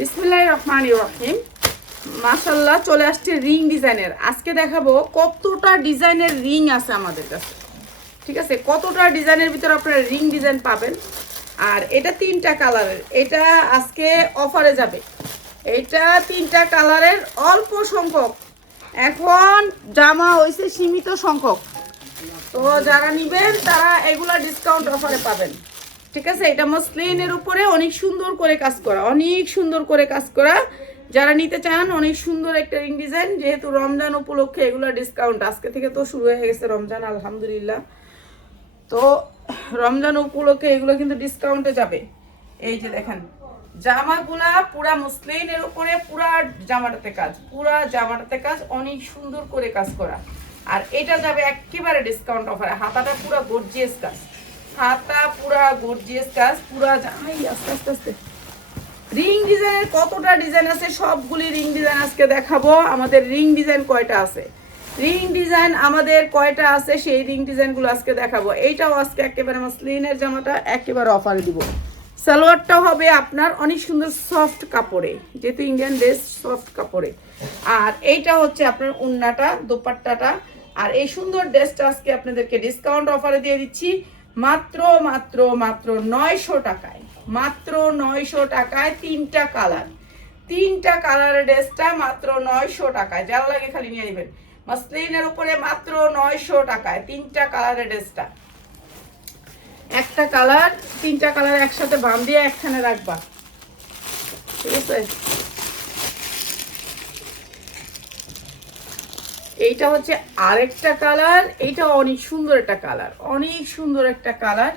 বিসমিল্লাহির রহমানির রহিম। মাশাআল্লাহ, চলে আসছে রিং ডিজাইনের। আজকে দেখাবো কতটা ডিজাইনের রিং আছে আমাদের কাছে। ঠিক আছে, কতটা ডিজাইনের ভিতরে আপনারা রিং ডিজাইন পাবেন। আর এটা 3টা কালারের, এটা আজকে অফারে যাবে। এটা 3টা কালারের, অল্প সংখ্যক, এখন জামা হয়েছে সীমিত সংখ্যক। তো যারা নিবেন তারা এগুলা ডিসকাউন্ট অফারে পাবেন। ঠিক আছে, এটা মসলিনের উপরে অনেক সুন্দর করে কাজ করা, অনেক সুন্দর করে কাজ করা। যারা নিতে চান, অনেক সুন্দর একটা রিং ডিজাইন। যেহেতু রমজান উপলক্ষে এগুলো ডিসকাউন্ট, আজকে থেকে তো শুরু হয়ে গেছে রমজান, আলহামদুলিল্লাহ। তো রমজান উপলক্ষে এগুলো কিন্তু ডিসকাউন্টে যাবে। এই যে দেখেন জামাগুলা পুরা মসলিনের উপরে, পুরা জামাটাতে কাজ, পুরা জামাটাতে কাজ, অনেক সুন্দর করে কাজ করা। আর এটা যাবে একেবারে ডিসকাউন্ট অফারে। হাতাটা পুরা গর্জিয়াস কাজ, হাতা পুরা গর্জিয়াস কাজ, পুরা জামাই। আস্তে আস্তে আস্তে রিং ডিজাইনের কতটা ডিজাইন আছে, সবগুলি রিং ডিজাইন আজকে দেখাবো। আমাদের রিং ডিজাইন কয়টা আছে, রিং ডিজাইন আমাদের কয়টা আছে, সেই রিং ডিজাইনগুলো আজকে দেখাবো। এইটাও আজকে একেবারে মসলিনের জামাটা একেবারে অফারে দিব। সালোয়ারটা হবে আপনার অনেক সুন্দর সফট কাপড়ে, যেহেতু ইন্ডিয়ান ড্রেস, সফট কাপড়ে। আর এইটা হচ্ছে আপনার ওড়নাটা, দোপাট্টাটা। আর এই সুন্দর ড্রেসটা আজকে আপনাদেরকে ডিসকাউন্ট অফারে দিয়ে দিচ্ছি মাত্র মাত্র মাত্র 900 টাকায়। মাত্র 900 টাকায় 3টা কালার, 3টা কালারের ড্রেসটা মাত্র 900 টাকায়। যারা লাগে খালি নিয়ে নেবেন। মসলিনের উপরে মাত্র 900 টাকায় 3টা কালারের ড্রেসটা। একটা কালার, 3টা কালার একসাথে বাম দিয়ে একখানে রাখবা। ঠিক আছে, এইটা হচ্ছে আরেকটা কালার। এইটা অনেক সুন্দর একটা কালার, অনেক সুন্দর একটা কালার।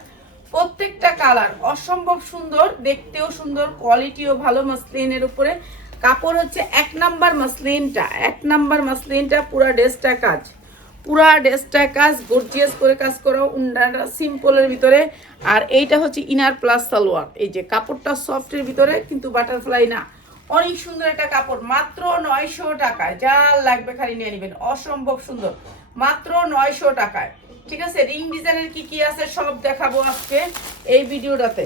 প্রত্যেকটা কালার অসম্ভব সুন্দর, দেখতেও সুন্দর, কোয়ালিটিও ভালো। মসলিনের উপরে কাপড় হচ্ছে 1 নাম্বার মসলিনটা, 1 নাম্বার মসলিনটা। পুরা ড্রেসটা কাজ, পুরা ড্রেসটা কাজ, গর্জিয়াস করে কাজ করো। উন্ডাটা সিম্পলের ভিতরে। আর এইটা হচ্ছে ইনার প্লাস সালোয়ার। এই যে কাপড়টা সফটের ভিতরে, কিন্তু বাটারফ্লাই না। অনেক সুন্দর একটা কাপড়, মাত্র 900 টাকায়। যা লাগবে খালি নিয়ে নেবেন, অসম্ভব সুন্দর, মাত্র 900 টাকায়। ঠিক আছে, রিং ডিজাইনের কি কি আছে সব দেখাবো আজকে এই ভিডিওটাতে।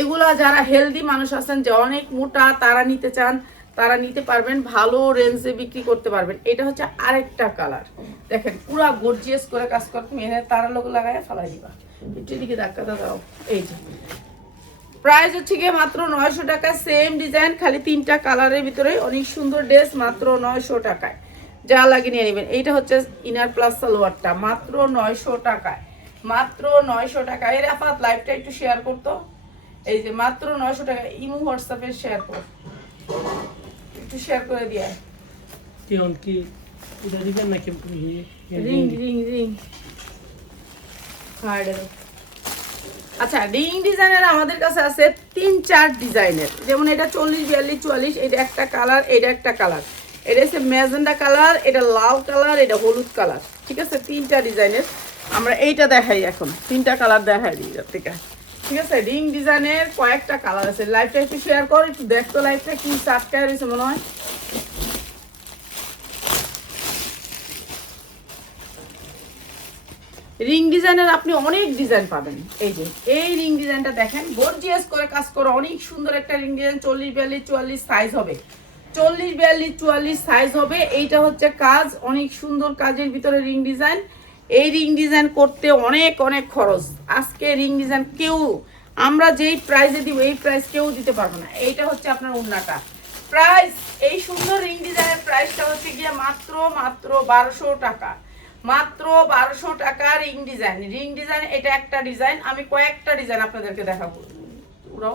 এগুলা যারা হেলদি মানুষ আছেন, যে অনেক মোটা, তারা নিতে চান, তারা নিতে পারবেন, ভালো রেঞ্জে বিক্রি করতে পারবেন। এটা হচ্ছে আরেকটা কালার। দেখেন পুরা গর্জিয়াস করে কাজ করতে, মেনে তারা লোক লাগায় ফালাই দিবা। একটু দিকে ধাক্কাটা দাও। এই যে প্রাইস হচ্ছে গিয়ে মাত্র 900 টাকা। সেম ডিজাইন, খালি 3টা কালারের ভিতরে অনেক সুন্দর ড্রেস, মাত্র 900 টাকায়। যা লাগে নিয়ে নেবেন। এইটা হচ্ছে ইনার প্লাস সালোয়ারটা, মাত্র 900 টাকায়, মাত্র 900 টাকা। এর আপাত লাইভটা একটু শেয়ার করতো। এই যে মাত্র 900 টাকা। ইমো হোয়াটসঅ্যাপে শেয়ার কর, একটু শেয়ার করে দিয়ে। কি এটা দিবেন নাকি রিং রিং রিং আচ্ছা, রিং ডিজাইনের আমাদের কাছে আছে 3-4 ডিজাইনের। যেমন এটা 40, 42, 44, এটা একটা কালার, এটা একটা কালার, এটা হচ্ছে ম্যাজেন্ডা কালার, এটা লাল কালার, এটা হলুদ কালার। ঠিক আছে, 3টা ডিজাইনের। আমরা এইটা দেখাই এখন, 3টা কালার দেখাই দিই এর থেকে। ঠিক আছে, রিং ডিজাইনের কয়েকটা কালার আছে। লাইভটা একটু শেয়ার করো, একটু দেখতো লাইভটা কি চাটকায় রয়েছে মনে হয়। রিং ডিজাইনের আপনি অনেক ডিজাইন পাবেন। এই যে এই রিং ডিজাইনটা দেখেন, গর্জিয়াস করে কাজ করা, অনেক সুন্দর একটা রিং ডিজাইন। 40, 42, 44 সাইজ হবে, 40, 42, 44 সাইজ হবে। এইটা হচ্ছে কাজ, অনেক সুন্দর কাজের ভিতরে রিং ডিজাইন। এই রিং ডিজাইন করতে অনেক অনেক খরচ। আজকে রিং ডিজাইন কেউ, আমরা যেই প্রাইসে দিব এই প্রাইস কেউ দিতে পারবো না। এইটা হচ্ছে আপনার ওড়নাটা। প্রাইস, এই সুন্দর রিং ডিজাইনের প্রাইসটা হচ্ছে গিয়ে মাত্র মাত্র 1200 টাকা, মাত্র 1200 টাকা। রিং ডিজাইন, রিং ডিজাইন এটা একটা ডিজাইন। আমি কয়েকটা ডিজাইন আপনাদেরকে দেখাবো। পুরো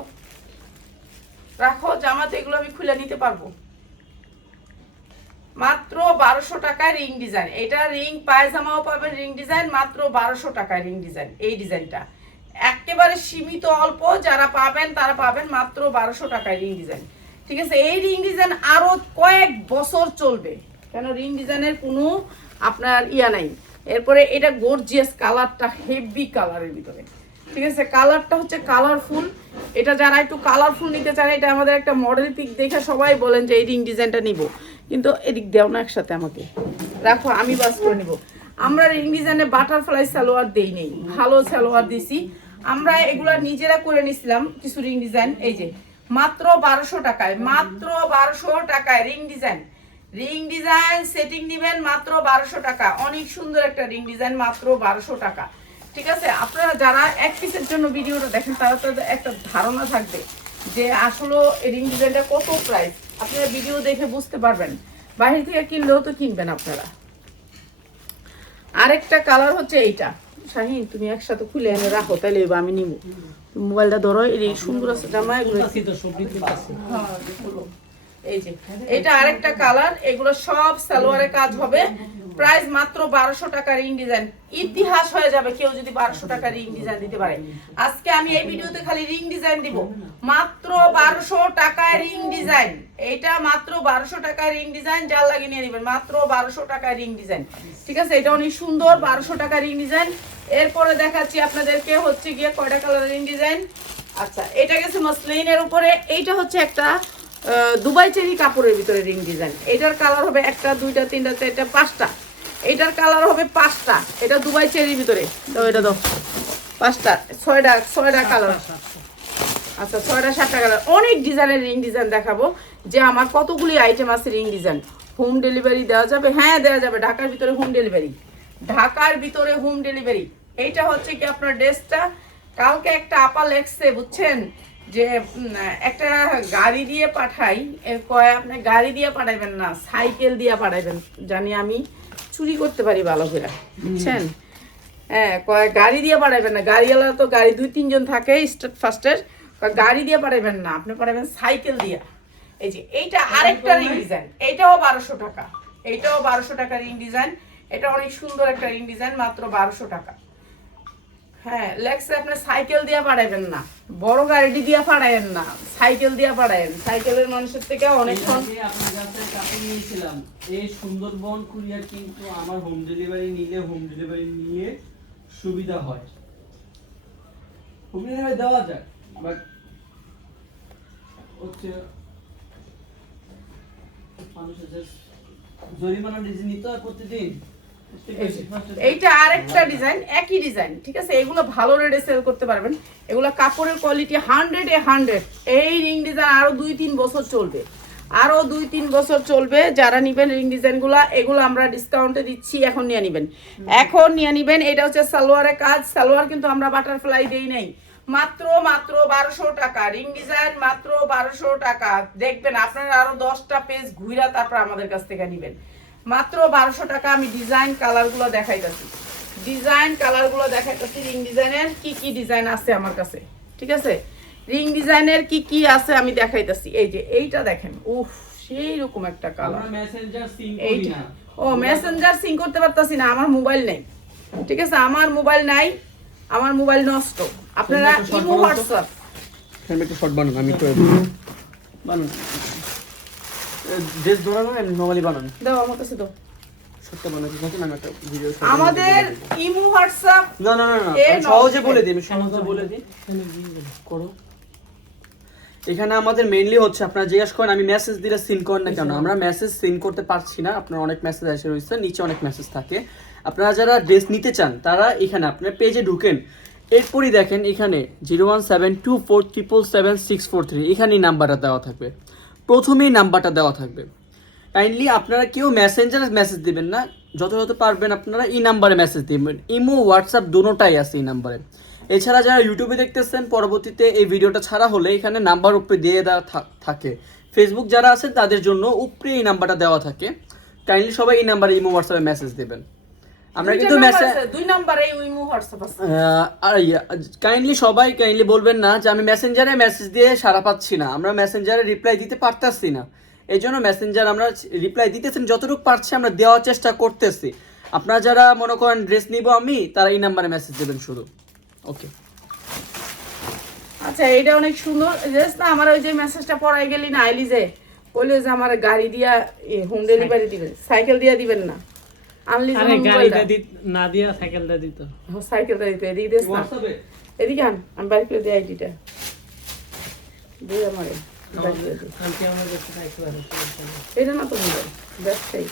রাখো, জামাতে এগুলো আমি খুলে নিতে পারবো। মাত্র 1200 টাকায় রিং ডিজাইন। এটা রিং পায়জামাও পাবেন রিং ডিজাইন, মাত্র 1200 টাকায় রিং ডিজাইন। এই ডিজাইনটা একেবারে সীমিত, অল্প যারা পাবেন তারা পাবেন মাত্র 1200 টাকায় রিং ডিজাইন। ঠিক আছে, এই রিং ডিজাইন আরো কয়েক বছর চলবে, কেন রিং ডিজাইনের কোনো আপনার ইয়া নাই। এরপরে এটা গর্জিয়াস কালারটা, হেভি কালারের ভিতরে। ঠিক আছে, কালারটা হচ্ছে কালারফুল। এটা যারা একটু কালারফুল নিতে চান, এটা আমাদের একটা মডেল পিক দেখে সবাই বলেন যে এই রিং ডিজাইনটা নিব, কিন্তু এদিক দেও না একসাথে, আমাকে রাখো, আমি বাস করে নিব। আমরা রিং ডিজাইনে বাটারফ্লাই সালোয়ার দেই নেই, ভালো সালোয়ার দিছি আমরা। এগুলা নিজেরা করে নিছিলাম কিছু রিং ডিজাইন। এই যে মাত্র 1200 টাকায়, মাত্র 1200 টাকায় রিং ডিজাইন সেটিং দিবেন মাত্র 1200 টাকা। অনেক সুন্দর একটা রিং ডিজাইন, মাত্র 1200 টাকা। ঠিক আছে, আপনারা যারা এক পিসের জন্য ভিডিওটা দেখেন তারা তো একটা ধারণা থাকবে যে আসলে রিং ডিজাইনটা কত প্রাইস, আপনারা ভিডিও দেখে বুঝতে পারবেন। বাইরে থেকে কিনলেও তো কিনবেন আপনারা। আরেকটা কালার হচ্ছে এইটা। শাহিন তুমি একসাথে খুলে এনে রাখো, তাহলে আমি নিব। মোবাইলটা ধরো, এই সুন্দর আছে জামা এগুলো। হ্যাঁ, এই যে এটা আরেকটা কালার, এগুলো সব সালোয়ারে কাজ হবে। প্রাইস মাত্র 1200 টাকা রিং ডিজাইন। ইতিহাস হয়ে যাবে কেউ যদি 1200 টাকা রিং ডিজাইন দিতে পারে। আজকে আমি এই ভিডিওতে খালি রিং ডিজাইন দিব, মাত্র 1200 টাকায় রিং ডিজাইন। এইটা মাত্র 1200 টাকায় রিং ডিজাইন, যার লাগে নিয়ে নেবেন, মাত্র 1200 টাকায় রিং ডিজাইন। ঠিক আছে, এটা অনেক সুন্দর 1200 টাকা রিং ডিজাইন। এরপরে দেখাচ্ছি আপনাদেরকে হচ্ছে গিয়ে কয়টা কালার রিং ডিজাইন। আচ্ছা, এটা গেছে মসলিনের উপরে। এইটা হচ্ছে একটা দুবাই চেরি কাপড়ের ভিতরে রিং ডিজাইন। এটার কালার হবে একটা, দুইটা, তিনটা, চারটা, পাঁচটা। এটার কালার হবে পাঁচটা। এটা দুবাই চেরির ভিতরে তো এটা দাও পাঁচটা, ছয়টা কালার। আচ্ছা, 6টা 7টা কালার। অনেক ডিজাইনের রিং ডিজাইন দেখাবো, যে আমার কতগুলি আইটেম আছে রিং ডিজাইন। হোম ডেলিভারি দেওয়া যাবে? হ্যাঁ দেওয়া যাবে, ঢাকার ভিতরে হোম ডেলিভারি, ঢাকার ভিতরে হোম ডেলিভারি। এইটা হচ্ছে কি আপনার ড্রেসটা। কালকে একটা আপা লেখছে বুঝছেন, যে একটা গাড়ি দিয়ে পাঠাই, কয় আপনি গাড়ি দিয়ে পাঠাইবেন না, সাইকেল দিয়ে পাঠাইবেন, জানি আমি চুরি করতে পারি ভালো করে, বুঝছেন। হ্যাঁ, কয় গাড়ি দিয়ে পাঠাইবেন না, গাড়িওয়ালা তো গাড়ি 2-3 জন থাকে স্টার্ট ফার্স্টের, গাড়ি দিয়ে পাঠাইবেন না, আপনি পাঠাবেন সাইকেল দিয়ে। এই যে এইটা আরেকটা রিং ডিজাইন, এইটাও 1200 টাকা, এইটাও 1200 টাকা রিং ডিজাইন। এটা অনেক সুন্দর একটা রিং ডিজাইন, মাত্র 1200 টাকা। হ্যাঁ, লেখছে আপনি সাইকেল দিয়ে পাঠাইবেন না, বড় গাড়ি দিয়ে পাঠাইবেন না, সাইকেল দিয়ে পাঠাইবেন। সাইকেলের মানুষের থেকে অনেকক্ষণ আপনার কাছে কাপড় নিয়েছিলাম এই সুন্দরবন কুরিয়ার, কিন্তু আমার হোম ডেলিভারি নিলে সুবিধা হয়, হোম ডেলিভারি দেওয়া যায়, বাট হচ্ছে মানুষের যে জরিমানা নিতে হয় প্রতিদিন। এইটা আরেকটা ডিজাইন, একই ডিজাইন। ঠিক আছে, এগুলো ভালো রেটে সেল করতে পারবেন। এগুলো কাপড়ের কোয়ালিটি 100-এ 100। এই রিং ডিজাইন আরো 2-3 বছর চলবে, আরো 2-3 বছর চলবে। যারা নিবেন রিং ডিজাইনগুলো, এগুলো আমরা ডিসকাউন্টে দিচ্ছি, এখন নিয়ে নিবেন, এখন নিয়ে নিবেন। এটা হচ্ছে সালোয়ারের কাজ, সালোয়ার কিন্তু আমরা বাটারফ্লাই দেই নাই। মাত্র 1200 টাকা রিং ডিজাইন, মাত্র 1200 টাকা। দেখবেন আপনারা আরো 10টা পেজ ঘুরা তারপর আমাদের কাছ থেকে নিবেন। মাত্র 1200 টাকা। আমি ডিজাইন কালারগুলো দেখাইতেছি, রিং ডিজাইনের কি কি ডিজাইন আছে আমার কাছে। ঠিক আছে, রিং ডিজাইনের কি কি আছে আমি দেখাইতেছি। এই যে এইটা দেখেন, উফ সেই রকম একটা কালার। এইটা ও মেসেঞ্জার সিং করতে পারতাছি না, আমার মোবাইল নেই। ঠিক আছে, আমার মোবাইল নাই, আমার মোবাইল নষ্ট। আপনারা ইমো হোয়াটসঅ্যাপ একটু শর্ট বানান, আমি একটু বানান ড্রেস ধরানো নরমালি বানান দাও আমার কাছে দাও। শর্টটা বানাতে থাকেন, আমি একটা ভিডিও আমাদের ইমো হোয়াটসঅ্যাপ না সহজে বলে দিই, আমি সহজে বলে দিই করো। এখানে আমাদের মেইনলি হচ্ছে আপনারা জিজ্ঞাসা করেন আমি মেসেজ দিলে সিন করেন না কেন। আমরা মেসেজ সিন করতে পারছি না, আপনার অনেক মেসেজ এসে রয়েছে, নিচে অনেক মেসেজ থাকে। আপনারা যারা ড্রেস নিতে চান তারা এখানে আপনার পেজে ঢুকেন, এরপরই দেখেন এখানে 01724777643 এখানেই নাম্বারটা দেওয়া থাকবে, প্রথমেই নাম্বারটা দেওয়া থাকবে। কাইন্ডলি আপনারা কেউ মেসেঞ্জারে মেসেজ দিবেন না, যত পারবেন আপনারা এই নাম্বারে মেসেজ দিবেন। ইমো হোয়াটসঅ্যাপ দুটোটাই আছে এই নাম্বারে। এছাড়া যারা ইউটিউবে দেখতেছেন, পরবর্তীতে এই ভিডিওটা ছাড়া হলে এখানে নাম্বার উপরে দিয়ে দেওয়া থাকে। ফেসবুক যারা আছেন তাদের জন্য উপরে এই নাম্বারটা দেওয়া থাকে। কাইন্ডলি সবাই এই নাম্বারে ইমো হোয়াটসঅ্যাপে মেসেজ দেবেন। আমরা কিন্তু মেসেজ 2 নম্বরে ইমো হোয়াটসঅ্যাপ আছে। আর কাইন্ডলি সবাই কাইন্ডলি বলবেন না যে আমি মেসেঞ্জারে মেসেজ দিয়ে সাড়া পাচ্ছি না, আমরা মেসেঞ্জারে রিপ্লাই দিতে পারতাছি না। এই জন্য মেসেঞ্জার আমরা রিপ্লাই দিতেছেন, যতটুকু পারছি আমরা দেওয়ার চেষ্টা করতেছি। আপনারা যারা মনে করেন ড্রেস নিব আমি, তারা এই নাম্বারে মেসেজ দেবেন শুধু। ওকে, আচ্ছা এইটা অনেক সুন্দর ড্রেস না। আমার ওই যে মেসেজটা পড়াই গেলি না, আইলি যে বললো যে আমার গাড়ি দিয়া হোম ডেলিভারি দিবেন, সাইকেল দিয়া দিবেন না। আনলি আরে গাড়িটা না দিয়া সাইকেলটা দিত, সাইকেলটা দিতে। এদিকে দেস না, এদিকে আন, আমি বাইর করে দিই আইডিটা দিয়ে আমারে। এটা না তো মোবাইল ব্যবসায়ী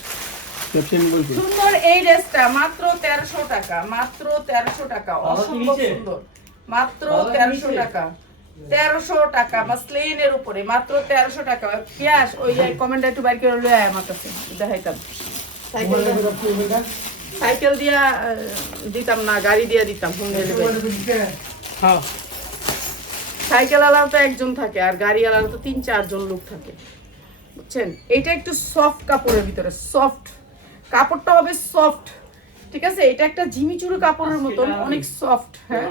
সুন্দর। এই ড্রেসটা মাত্র 1300 টাকা, মাত্র 1300 টাকা, অসম্ভব সুন্দর, মাত্র 1300 টাকা। 1300 টাকা মাসলিনের উপরে, মাত্র 1300 টাকা। পিয়াস ওই কমেন্টটা একটু বাইর করে লয়ে আয় আমার কাছে, দেখাইতাম। সাইকেল দিয়া দিতাম না, গাড়ি দিয়া দিতাম হোম ডেলিভারি। হ্যাঁ সাইকেল আলাও তো একজন থাকে, আর গাড়ি আলাও তো 3-4 জন লোক থাকে, বুঝছেন? এইটা একটু সফট কাপড়ের ভিতরে, সফট কাপড়টা হবে সফট, ঠিক আছে? এটা একটা ঝিমিচুরু কাপড়ের মতন, অনেক সফট। হ্যাঁ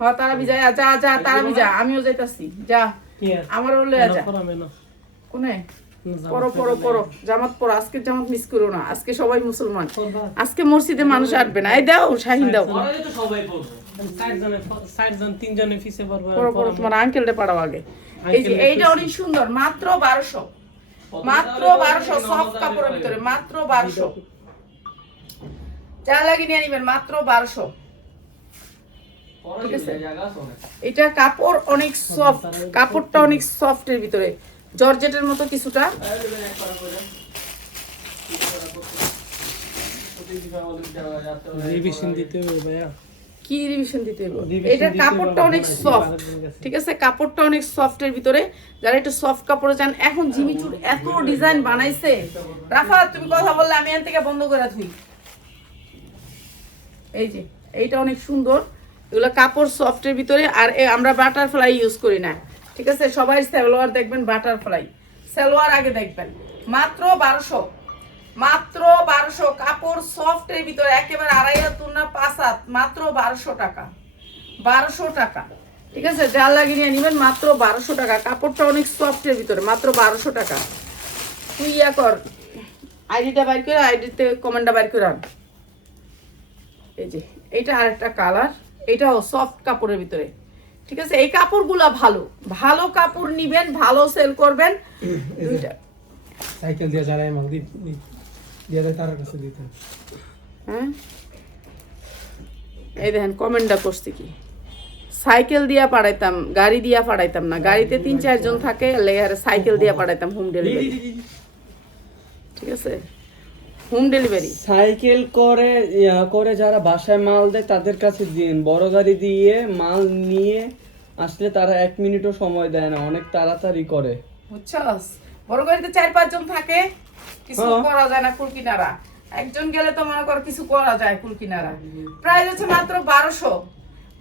হ্যাঁ, তারা বিজা যা যা, তারা বিজা, আমিও যাইতাছি, যা আমারও লয়ে যা। কোনে পড়ো পড়ো পড়ো, জামাত পড়ো, আজকে জামাত মিস করো না, আজকে সবাই মুসলমান, আজকে মসজিদে মানুষ আসবে না। এই দাও শাহিন দাও, পড়ো পড়ো, তোমার আঙ্কেলটা পাড়াও আগে। এই যে এইটা অনেক সুন্দর, মাত্র 1200, মাত্র 1200, সফট কাপড়ের ভিতরে, মাত্র 1200। যা লাগে নিয়ে নিবেন, মাত্র 1200। ঠিক আছে, এটা কাপড় অনেক সফট, কাপড়টা অনেক সফটের ভিতরে, জর্জেটের মতো কিছুটা। কি রিভিশন দিতে হবে? এটা কাপড়টা অনেক সফট, ঠিক আছে? কাপড়টা অনেক সফটের ভিতরে, যারা একটু সফট কাপড়ে চান। এখন জিমিচুর এত ডিজাইন বানাইছে, রাফা তুমি কথা বললে আমি এখান থেকে বন্ধ করে থুই। এই যে এইটা অনেক সুন্দর, এগুলো কাপড় সফটের ভিতরে। আর আমরা বাটারফ্লাই ইউজ করি না, ঠিক আছে? সবাই সালোয়ার দেখবেন বাটারফ্লাই, সালোয়ার আগে দেখবেন। মাত্র 1200, মাত্র 1200, কাপড় সফটের ভিতরে, একেবারে 2.5 হাত না 5 হাত, মাত্র 1200 টাকা, 1200 টাকা, ঠিক আছে? যা লাগিয়ে নিয়ে নেবেন, মাত্র 1200 টাকা। কাপড়টা অনেক সফটের ভিতরে, মাত্র 1200 টাকা। তুই ইয়া কর, আইডিটা বাইর করে, আইডিতে কমেন্টটা বাইর করে আন। এই যে এইটা আরেকটা কালার, এটাও সফট কাপড়ের ভিতরে, ঠিক আছে? এই কাপড়গুলো ভালো, ভালো কাপড় নিবেন, ভালো সেল করবেন। দুইটা সাইকেল দিয়ে যারা মাল দিয়ে দেয় তার কাছে দিতেন। হ্যাঁ, এই দেখেন কমেন্টটা করছি কি, সাইকেল দিয়া পাঠাইতাম, গাড়ি দিয়া পাঠাইতাম না, গাড়িতে 3-4 জন থাকে, লেয়ারে সাইকেল দিয়া পাঠাইতাম হোম ডেলিভারি, ঠিক আছে? হোম ডেলিভারি সাইকেল করে যারা বাসায় মাল দেয় তাদের কাছে দিন, বড় গাড়ি দিয়ে মাল নিয়ে আসলে তারা 1 মিনিটও সময় দেয় না, অনেক তাড়াতাড়ি করে, বুঝছস? বড় গাড়িতে 4-5 জন থাকে, কিছু করা যায় না, কুলকিনারা একজন গেলে তো মনে কর কিছু করা যায়, কুলকিনারা। প্রাইস হচ্ছে মাত্র 1200,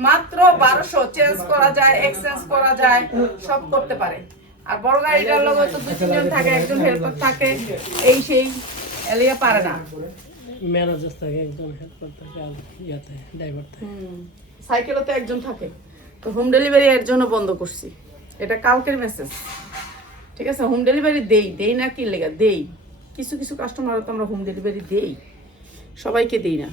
মাত্র 1200, চেঞ্জ করা যায়, এক্সচেঞ্জ করা যায়, সব করতে পারে। আর বড় গাড়িটার লোক তো 2-3 জন থাকে, একজন হেল্পার থাকে, এই সেই এলিয়া পারে না। ম্যানেজার থাকে, একজন হেল্পার থাকে, আর ইয়াতে ড্রাইভার থাকে। সাইকেলও তো একজন থাকে। তো হোম ডেলিভারি এর জন্য বন্ধ করছি, এটা কালকের মেসেজ, ঠিক আছে? হোম ডেলিভারি দেই না, কি লেগা দেই, কিছু কিছু কাস্টমার তো আমরা হোম ডেলিভারি দেই, সবাইকে দেই না।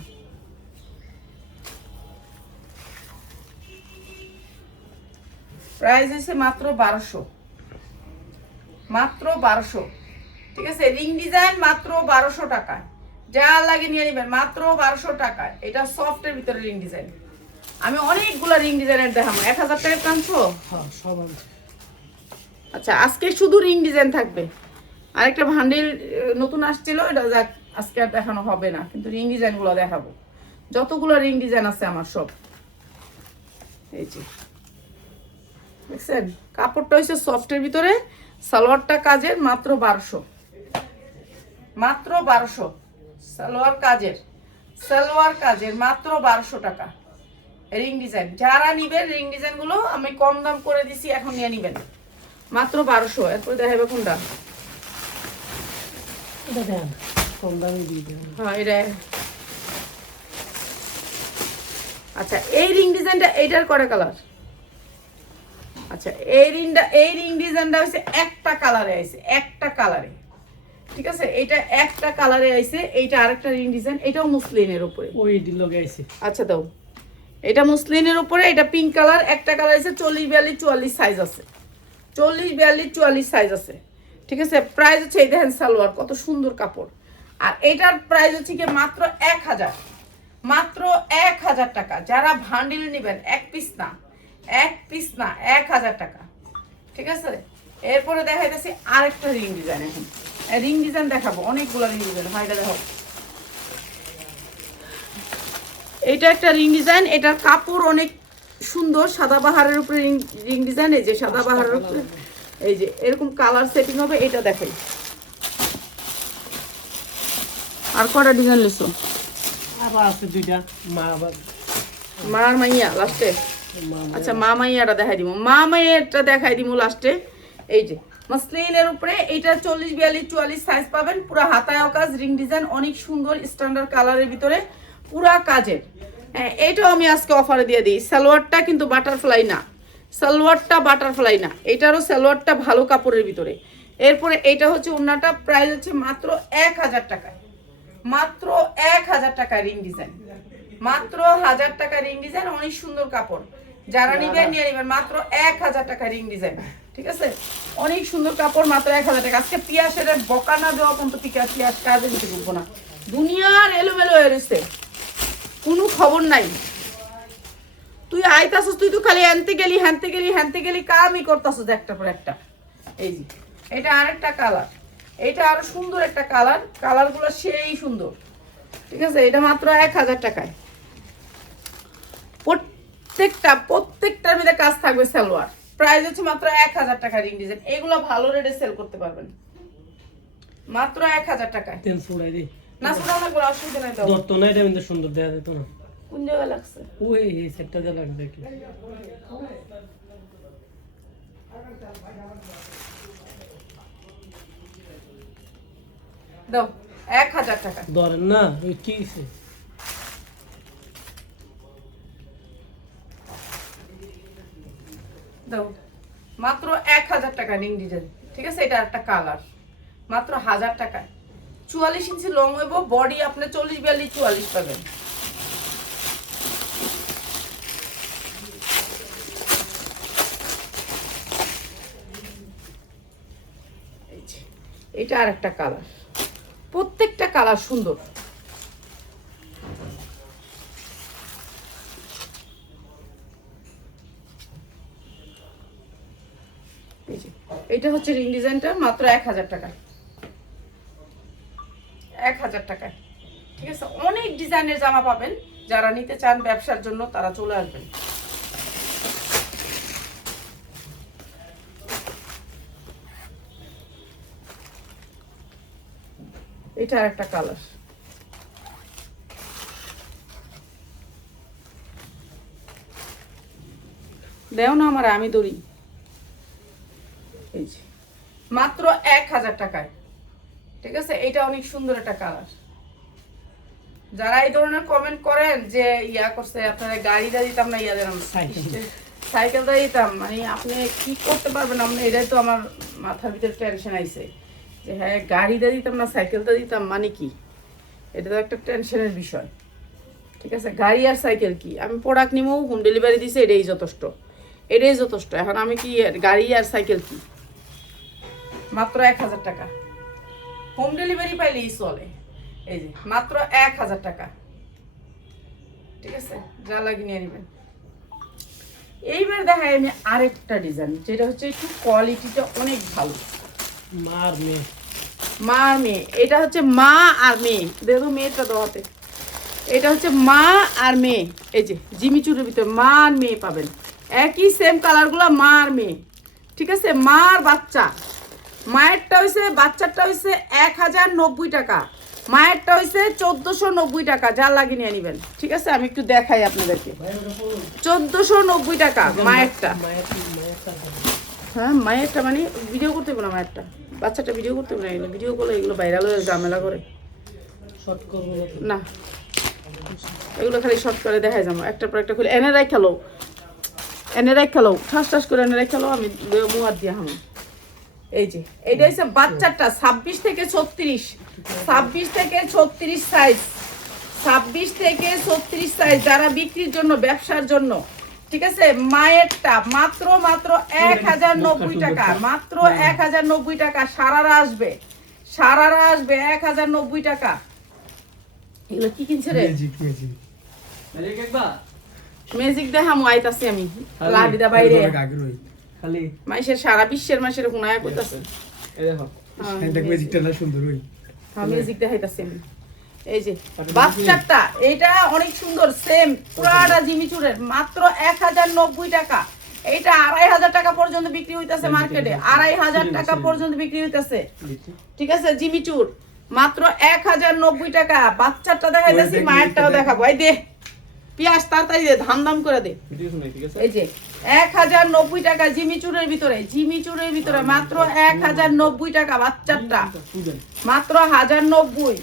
প্রাইস হচ্ছে মাত্র 1200, মাত্র 1200, ঠিক আছে? রিং ডিজাইন মাত্র 1200 টাকা, যা লাগে নিয়ে নেবেন, মাত্র 1200 টাকা। এটা সফটের ভিতরে রিং ডিজাইন, আমি অনেকগুলো রিং ডিজাইনের দেখাবো। 1000 টাকা টানছো? হ্যাঁ সব আছে। আচ্ছা, আজকে শুধু রিং ডিজাইন থাকবে। আরেকটা ভান্ডিল নতুন আসছিল, এটা যাক আজকে আর দেখানো হবে না, কিন্তু রিং ডিজাইনগুলো দেখাবো। যতগুলো রিং ডিজাইন আছে আমার সব, এই যে দেখছেন, কাপড়টা হচ্ছে সফটের ভিতরে, সালোয়ারটা কাজের, মাত্র 1200, মাত্র 1200, সালোয়ার কাজের, সালোয়ার কাজের, মাত্র 1200 টাকা। রিং ডিজাইন যারা নিবেন, রিং ডিজাইনগুলো আমি কম দাম করে দিছি, এখন নিয়ে নিবেন, মাত্র 1200। এরপরে দেখাবে কোনটা? এটা দেন কম দামে দিয়ে দেন। হ্যাঁ এটা। আচ্ছা, এই রিং ডিজাইনটা এইটার করে কালার। আচ্ছা, এই রিং ডিজাইনটা হচ্ছে একটা কালারে আইছে, একটা কালারে, ঠিক আছে? এটা একটা কালারে আইছে, এইটা আরেকটা রিং ডিজাইন, এটাও মুসলিনের উপরে। ওই দিল গাইছে। আচ্ছা দাও, এটা মুসলিনের উপরে, এটা পিঙ্ক কালার, একটা কালার আছে, 40, 42, 44 সাইজ আছে, 40, 42, 44 সাইজ আছে, ঠিক আছে? প্রাইস হচ্ছে এই দেখেন, সালোয়ার কত সুন্দর কাপড়। আর এটার প্রাইস হচ্ছে কি মাত্র 1000, মাত্র 1000 টাকা। যারা ভান্ডিল নেবেন, এক পিস না, 1000 টাকা, ঠিক আছে? এরপরে দেখাইতেছি আরেকটা রিং ডিজাইন। এখন রিং ডিজাইন দেখাবো, অনেকগুলো রিং ডিজাইন হয়, এটা দেখো। এটা একটা রিং ডিজাইন, এটার কাপড় অনেক সুন্দর সাদাবাহারের উপরে রিং ডিজাইন, এই যে সাদাবাহারের উপরে এই যে এরকম কালার সেটিং হবে। এটা দেখাই, আর কটা ডিজাইন লিখছো? আবার আছে দুইটা মা আবার মা আর মাইয়া লাস্টে। মা আচ্ছা মা মাইয়াটা দেখাই দিব, মা মাইয়াটা দেখাই দিব লাস্টে। এই যে মাসলিনের উপরে এইটা 40, 42, 44 সাইজ পাবেন। পুরো হাতায় কাজ, রিং ডিজাইন অনেক সুন্দর, স্ট্যান্ডার্ড কালারের ভিতরে পুরা কাজের। হ্যাঁ, এইটাও আমি আজকে অফারে দিয়ে দিই। সালোয়ারটা কিন্তু বাটারফ্লাই না, সালোয়ারটা বাটারফ্লাই না, এটারও সালোয়ারটা ভালো কাপড়ের ভিতরে। এরপরে এইটা হচ্ছে ওড়নাটা, প্রাইস হচ্ছে মাত্র 1000 টাকা, মাত্র 1000 টাকা রিং ডিজাইন, মাত্র 1000 টাকা রিং ডিজাইন, অনেক সুন্দর কাপড়। যারা নিবেন নিয়ে নেবেন, মাত্র 1000 টাকা রিং ডিজাইন, ঠিক আছে? অনেক সুন্দর কাপড়, মাত্র 1000 টাকা। আজকে পিয়াসের বকা না দেওয়া পর্যন্ত পিয়াস কাজে দিতে পারবো না। দুনিয়ার এলোমেলো হয়ে রয়েছে, কোনো খবর নাই। তুই আইতাছস, তুই তো খালি হ্যানতে গেলি হ্যানতে গেলি হ্যানতে গেলি, কামই করতাছস একটা পর একটা। এই যে এটা আরেকটা কালার, এটা আরো সুন্দর একটা কালার, কালারগুলো সেই সুন্দর, ঠিক আছে? এটা মাত্র 1000 টাকায়। প্রত্যেকটার মধ্যে কাজ থাকবে, সালোয়ার। প্রাইস হচ্ছে মাত্র 1000 টাকা রিং ডিজাইন। এগুলো ভালো রেটে সেল করতে পারবেন মাত্র 1000 টাকায়। 300 উড়াই দি না শোনা না, কোনো অসুবিধা নাই তো। দত্ত না, এটা কিন্তু সুন্দর দেখা যেত না। কোন জায়গায় লাগছে? ওই এই সেটটা যা লাগবে কি দাও 1000 টাকা। ধরেন না, ওই কি হইছে? দাও মাত্র 1000 টাকা রিং ডিজাইন, ঠিক আছে? এটা একটা কালার, মাত্র 1000 টাকা। 44 ইঞ্চি লং হইব, বডি আপনি 40, 42, 44 পাবেন। এই যে এটা আর একটা কালার, প্রত্যেকটা কালার সুন্দর। এই যে এটা হচ্ছে রিং ডিজাইনটা, মাত্র 1000 টাকা, 1000 টাকায়, ঠিক আছে? অনেক ডিজাইনের জামা পাবেন। যারা নিতে চান ব্যবসার জন্য তারা চলে আসবেন। এটা আর একটা কালার, দেও না আমার, আমি দড়ি। এই যে মাত্র 1000 টাকায়, ঠিক আছে? এটা অনেক সুন্দর একটা কালার। যারা এই ধরনের কমেন্ট করেন যে ইয়া করছে, আপনারা গাড়িটা দিতাম না, ইয়া দিলাম সাইকেলটা দিতাম, মানে আপনি কি করতে পারবেন? আপনি এটাই তো আমার মাথার ভিতরে টেনশন আইছে যে হ্যাঁ গাড়িটা দিতাম না সাইকেলটা দিতাম, মানে কি? এটা তো একটা টেনশনের বিষয়, ঠিক আছে? গাড়ি আর সাইকেল কি? আমি প্রোডাক্ট নিবো, হোম ডেলিভারি দিছে, এটাই যথেষ্ট, এটাই যথেষ্ট। এখন আমি কি গাড়ি আর সাইকেল কি? মাত্র 1000 টাকা, হোম ডেলিভারি পাইলেই চলে। এই যে মাত্র 1000 টাকা, ঠিক আছে? যা লাগে নিয়ে নেবেন। এইবার দেখাই আমি আরেকটা ডিজাইন, যেটা হচ্ছে একটু কোয়ালিটিটা অনেক ভালো। মার মেয়ে, মা আর মেয়ে, এটা হচ্ছে মা আর মেয়ে। দেখো মেয়েটা দোয়াতে, এটা হচ্ছে মা আর মেয়ে। এই যে জিমিচুরের ভিতরে মা আর মেয়ে পাবেন, একই সেম কালারগুলো, মা আর মেয়ে, ঠিক আছে? মা আর বাচ্চা। মায়েরটা হয়েছে, বাচ্চারটা হয়েছে 1090 টাকা, মায়েরটা হয়েছে 1490 টাকা। যা লাগে নিয়ে নেবেন, ঠিক আছে? আমি একটু দেখাই আপনাদেরকে। 1490 টাকা মায়েরটা। হ্যাঁ মায়েরটা মানে ভিডিও করতে হবে না, মায়েরটা, বাচ্চাটা ভিডিও করতে হবে না। এগুলো ভিডিও করলে এগুলো ভাইরাল হয়ে ঝামেলা করে শর্ট করব না, এগুলো খালি শর্ট করে দেখাই যাবো। একটা পর একটা খুলে এনে রাখালো, এনে রাখালো, ঠাস ঠাস করে এনে রাখালো, আমি মুহাত দিয়ে হাম। এই যে এইটা হচ্ছে বাচ্চাটা, 26 থেকে 36, 26 থেকে 36 সাইজ, 26 থেকে 36 সাইজ। যারা বিক্রির জন্য, ব্যবসার জন্য, ঠিক আছে? মায়েরটা মাত্র 1090 টাকা, মাত্র 1090 টাকা। সারারা আসবে, সারারা আসবে 1090 টাকা। এগুলো কি কিনছে রে? ম্যাজিক দেখামু, আইতাছি আমি লাডিদা বাইরে। খালি মাইসের সারা বিশ্বের মাসের হুনায়া কইতাছে, এই দেখো, হ্যাঁ ম্যাজিক দেখাইতাছি আমি। এই যে বাচ্চাটা, এটা অনেক সুন্দর, সেম পুরাটা জিমিচুরের, মাত্র 1090 টাকা। এইটা 2500 টাকা পর্যন্ত বিক্রি হইতেছে মার্কেটে, 2500 টাকা পর্যন্ত বিক্রি হইতেছে। ঠিক আছে, জিমিচুর মাত্র 1090 টাকা। বাচ্চাটা দেখাইতেছি, মায়েরটাও দেখাবো। এই দে পেঁয়াজ তাড়াতাড়ি দে, ধাম ধাম করে দে। এই যে 1090 টাকা জিমিচুরের ভিতরে, জিমিচুরের ভিতরে মাত্র 1090 টাকা। বাচ্চাটা মাত্র 1090।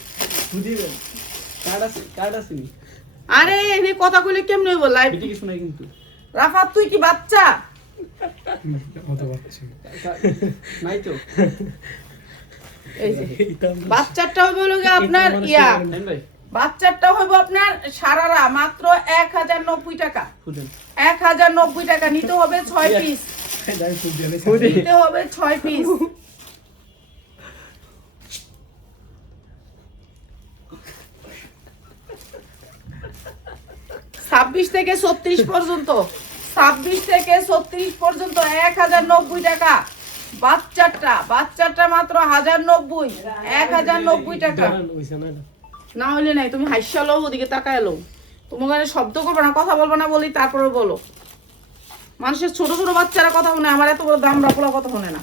আরে এনে কথা কইলে কেমনে হইব লাইভ? রাফাত তুই কি বাচ্চা? এই যে বাচ্চাটা হইব আপনার ইয়া, বাচ্চাটা হইব আপনার সারারা, মাত্র 1090 টাকা। 1090 টাকা। নিতে হবে 6 পিস, নিতে হবে 6 পিস। ছাব্বিশ থেকে 36 পর্যন্ত, 26 থেকে 36 পর্যন্ত 1090 টাকা। বাচ্চাটা, বাচ্চাটা মাত্র 1090, 1090 টাকা। না হইলে নাই, তুমি হাইসা লো, ওদিকে তাকায় লো, তোমার শব্দ করবে না, কথা বলবো না বলি, তারপরে বলো। মানুষের ছোট ছোট বাচ্চারা কথা শুনে, আমার এত বড় দাম রাখলা কথা শুনে না।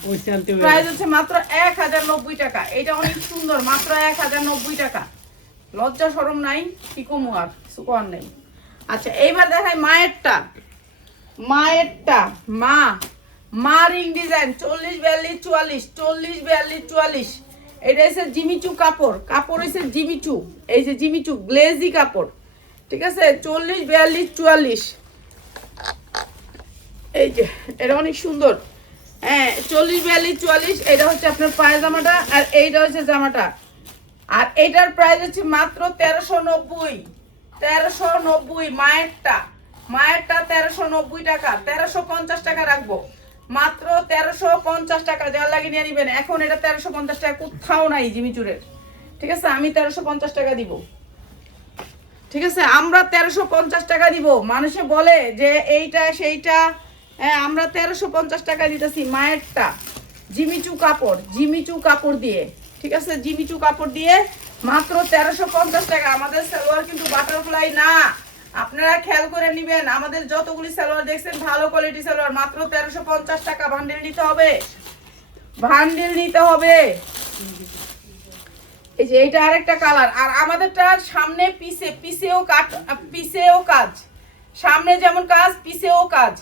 প্রাইস হচ্ছে মাত্র 1090 টাকা। এটা অনেক সুন্দর, মাত্র 1090 টাকা। লজ্জা শরম নাই, কি কমু আর কিছু করার নেই। আচ্ছা এইবার দেখাই মায়েরটা, মায়েরটা মা রিং ডিজাইন 40 42 44, 40 42 44। এটা হচ্ছে জিমিচু কাপড়, কাপড় হচ্ছে জিমিচু, এই যে জিমিচু গ্লেজি কাপড়। ঠিক আছে, 40 42 44। এই যে এটা অনেক সুন্দর, হ্যাঁ 40 42 44। এটা হচ্ছে আপনার পায়জামাটা, আর এইটা হচ্ছে জামাটা। আর এটার প্রাইস হচ্ছে মাত্র 1390, 1390। মায়েরটা, মায়েরটা 1390 টাকা, 1350 টাকা রাখবো, মাত্র 1350 টাকা। যার লাগে নিয়ে নিবেন। এখন এটা 1350 টাকা কোথাও নাই জিমিচুরের। ঠিক আছে, আমি 1350 টাকা দিব। ঠিক আছে, আমরা 1350 টাকা দিব। মানুষে বলে যে এইটা সেইটা, হ্যাঁ আমরা 1350 টাকা দিতেছি। মায়েরটা জিমিচু কাপড়, জিমিচু কাপড় দিয়ে। ঠিক আছে, জিমিচু কাপড় দিয়ে মাত্র 1350 টাকা। আমাদের সালোয়ার কিন্তু বাটারফ্লাই না, আপনারা খেয়াল করে নিবেন। আমাদের যতগুলি সালোয়ার দেখছেন ভালো কোয়ালিটি সালোয়ার, মাত্র 1350 টাকা। বান্ডেল নিতে হবে, বান্ডেল নিতে হবে। এই যে এইটা আরেকটা কালার। আর আমাদেরটার সামনে পিছেও কাজ, সামনে যেমন কাজ পিছেও কাজ।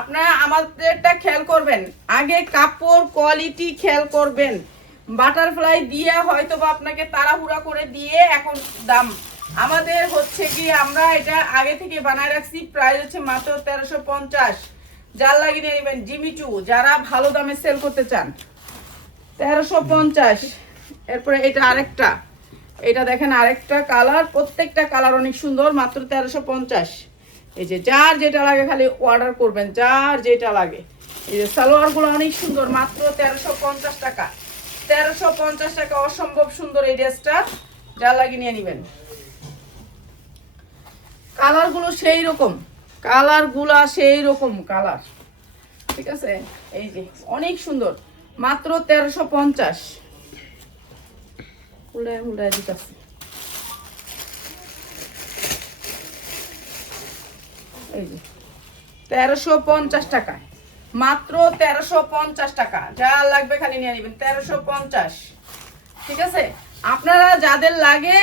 আপনারা আমাদেরটা খেয়াল করবেন, আগে কাপড় কোয়ালিটি খেয়াল করবেন। বাটারফ্লাই দিয়ে হয়তো বা আপনাকে তাড়াহুড়া করে দিয়ে এখন দাম। আমাদের হচ্ছে কি আমরা এটা আগে থেকে বানায় রাখছি। প্রাইস হচ্ছে মাত্র 1350। যার লাগিয়ে নিয়ে নেবেন জিমিচু, যারা ভালো দামে সেল করতে চান, 1350। এরপরে এটা আরেকটা, এটা দেখেন আরেকটা কালার, প্রত্যেকটা কালার অনেক সুন্দর, মাত্র 1350। এই যে যার যেটা লাগে খালি অর্ডার করবেন, যার যেটা লাগে। এই যে সালোয়ারগুলো অনেক সুন্দর, মাত্র 1350 টাকা, 1350 টাকা। অসম্ভব সুন্দর এই ড্রেসটা, যা লাগিয়ে নিয়ে নেবেন। কালারগুলো সেই রকম, কালারগুলা সেই রকম কালার। ঠিক আছে, এই যে অনেক সুন্দর, মাত্র 1350। উল্টায় উল্টায় দিতেছে। এই যে 1350 টাকা, মাত্র 1350 টাকা। যা লাগবে খালি নিয়ে নেবেন, 1350। ঠিক আছে, আপনারা যাদের লাগে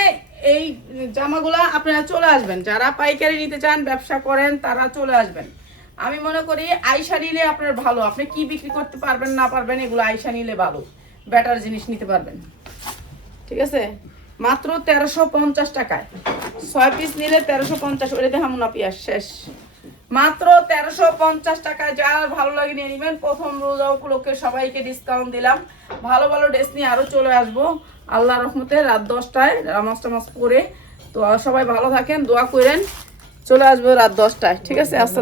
এই জামাগুলা আপনারা চলে আসবেন। যারা পাইকারি নিতে চান, ব্যবসা করেন, তারা চলে আসবেন। আমি মনে করি আইসা নিলে আপনার ভালো। আপনি কি বিক্রি করতে পারবেন না পারবেন, এগুলো আইসা নিলে ভালো, বেটার জিনিস নিতে পারবেন। ঠিক আছে, মাত্র 1350 টাকায় 6 পিস নিলে 1350। ওটা দেখাম না, পেঁয়াজ শেষ। মাত্র 1350 টাকায়, যার ভালো লাগে নিয়ে নেবেন। প্রথম রোজা উপলক্ষে সবাইকে ডিসকাউন্ট দিলাম। ভালো ভালো ড্রেস নিয়ে আরো চলে আসবো আল্লাহর রহমতে, রাত 10টায় নামাজ টামাজ পড়ে। তো সবাই ভালো থাকেন, দোয়া করেন। চলে আসবো রাত 10টায়। ঠিক আছে।